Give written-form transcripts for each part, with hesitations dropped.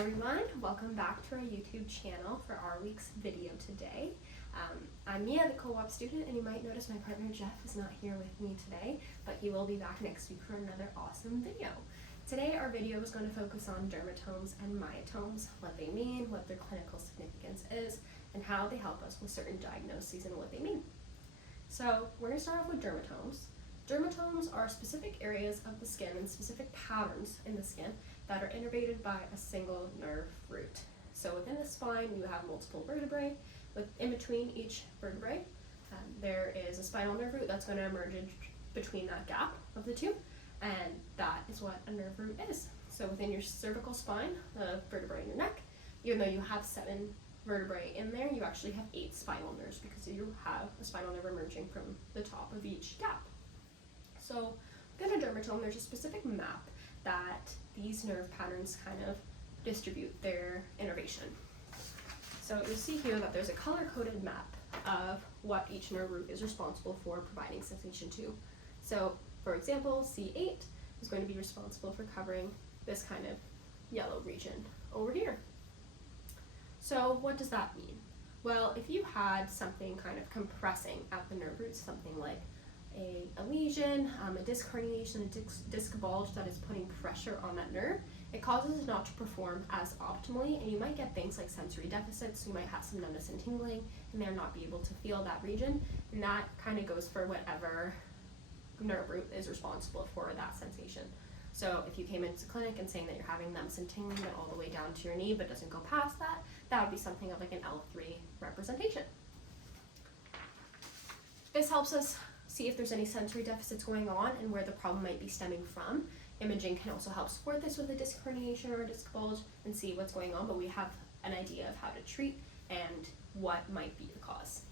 everyone, welcome back to our YouTube channel for our week's video today. I'm Mia, the co-op student, and you might notice my partner Jeff is not here with me today, but he will be back next week for another awesome video. Today our video is going to focus on dermatomes and myotomes, what they mean, what their clinical significance is, and how they help us with certain diagnoses and what they mean. So we're going to start off with dermatomes. Dermatomes are specific areas of the skin and specific patterns in the skin that are innervated by a single nerve root. So within the spine, you have multiple vertebrae. In between each vertebrae, there is a spinal nerve root that's going to emerge between that gap of the two, and that is what a nerve root is. So within your cervical spine, the vertebrae in your neck, even though you have 7 vertebrae in there, you actually have 8 spinal nerves because you have a spinal nerve emerging from the top of each gap. So within a dermatome, there's a specific map that these nerve patterns kind of distribute their innervation. So you'll see here that there's a color-coded map of what each nerve root is responsible for providing sensation to. So for example, C8 is going to be responsible for covering this kind of yellow region over here. So what does that mean? Well, if you had something kind of compressing at the nerve roots, something like a lesion, a disc herniation, a disc bulge that is putting pressure on that nerve, it causes it not to perform as optimally, and you might get things like sensory deficits. You might have some numbness and tingling, and they're not be able to feel that region, and that kind of goes for whatever nerve root is responsible for that sensation. So if you came into clinic and saying that you're having numbness and tingling that all the way down to your knee but doesn't go past that, that would be something of like an L3 representation. This helps us see if there's any sensory deficits going on and where the problem might be stemming from. Imaging can also help support this with a disc herniation or a disc bulge and see what's going on, but we have an idea of how to treat and what might be the cause.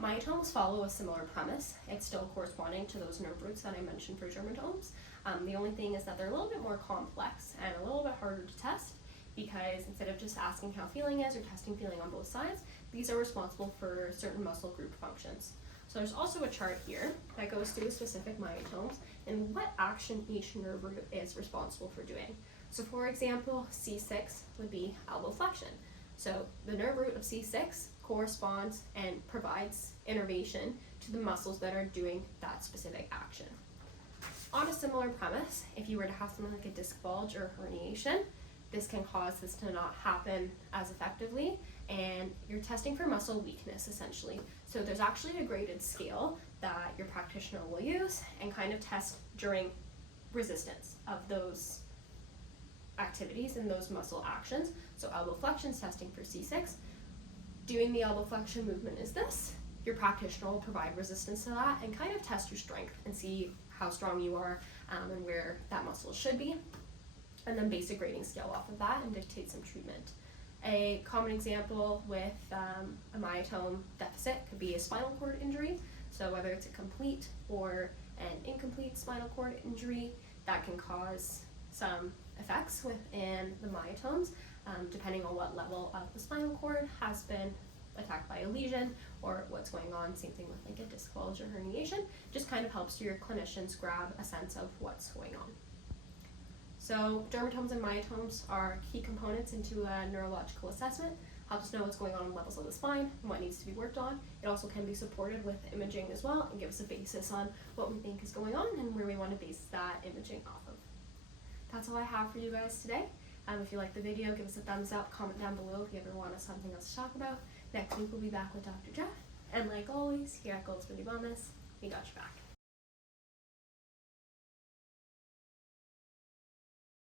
Myotomes follow a similar premise. It's still corresponding to those nerve roots that I mentioned for dermatomes. The only thing is that they're a little bit more complex and a little bit harder to test, because instead of just asking how feeling is or testing feeling on both sides, these are responsible for certain muscle group functions. So there's also a chart here that goes through specific myotomes and what action each nerve root is responsible for doing. So for example, C6 would be elbow flexion. So the nerve root of C6 corresponds and provides innervation to the muscles that are doing that specific action. On a similar premise, if you were to have something like a disc bulge or herniation, this can cause this to not happen as effectively, and you're testing for muscle weakness essentially. So there's actually a graded scale that your practitioner will use and kind of test during resistance of those activities and those muscle actions. So elbow flexion is testing for C6. Doing the elbow flexion movement is this. Your practitioner will provide resistance to that and kind of test your strength and see how strong you are and where that muscle should be, and then base a grading scale off of that and dictate some treatment. A common example with a myotome deficit could be a spinal cord injury. So whether it's a complete or an incomplete spinal cord injury, that can cause some effects within the myotomes, depending on what level of the spinal cord has been attacked by a lesion or what's going on. Same thing with like a disc bulge or herniation. Just kind of helps your clinicians grab a sense of what's going on. So dermatomes and myotomes are key components into a neurological assessment, helps us know what's going on in levels of the spine and what needs to be worked on. It also can be supported with imaging as well and give us a basis on what we think is going on and where we want to base that imaging off of. That's all I have for you guys today. If you like the video, give us a thumbs up, comment down below if you ever want us something else to talk about. Next week we'll be back with Dr. Jeff, and like always, here at Goals for the Wellness, we got your back.